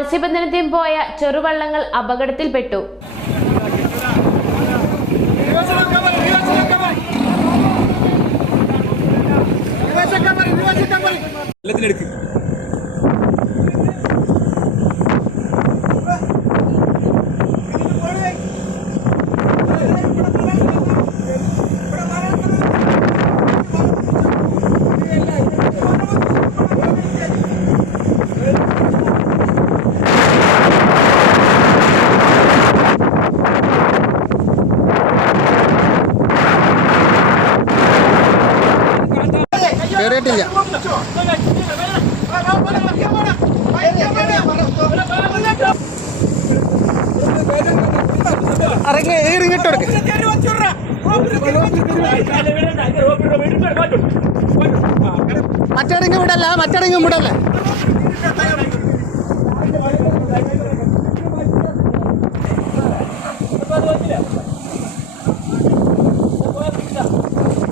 മത്സ്യബന്ധനത്തിന് പോയ ചെറുവള്ളങ്ങൾ അപകടത്തിൽപ്പെട്ടു. മറ്റേടെങ്കിലും വിടല്ലേ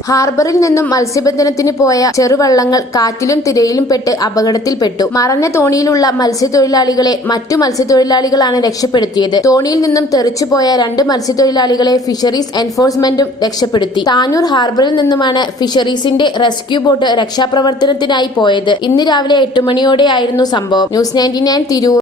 ഹാർബറിൽ നിന്നും മത്സ്യബന്ധനത്തിന് പോയ ചെറുവള്ളങ്ങൾ കാറ്റിലും തിരയിലും പെട്ട് അപകടത്തിൽപ്പെട്ടു. മറഞ്ഞ തോണിയിലുള്ള മത്സ്യത്തൊഴിലാളികളെ മറ്റു മത്സ്യത്തൊഴിലാളികളാണ് രക്ഷപ്പെടുത്തിയത്. തോണിയിൽ നിന്നും തെറിച്ചുപോയ 2 മത്സ്യത്തൊഴിലാളികളെ ഫിഷറീസ് എൻഫോഴ്സ്മെന്റും രക്ഷപ്പെടുത്തി. താനൂർ ഹാർബറിൽ നിന്നുമാണ് ഫിഷറീസിന്റെ റെസ്ക്യൂ ബോട്ട് രക്ഷാപ്രവർത്തനത്തിനായി പോയത്. ഇന്ന് രാവിലെ 8 മണിയോടെയായിരുന്നു സംഭവം. ന്യൂസ് 99 തിരൂർ.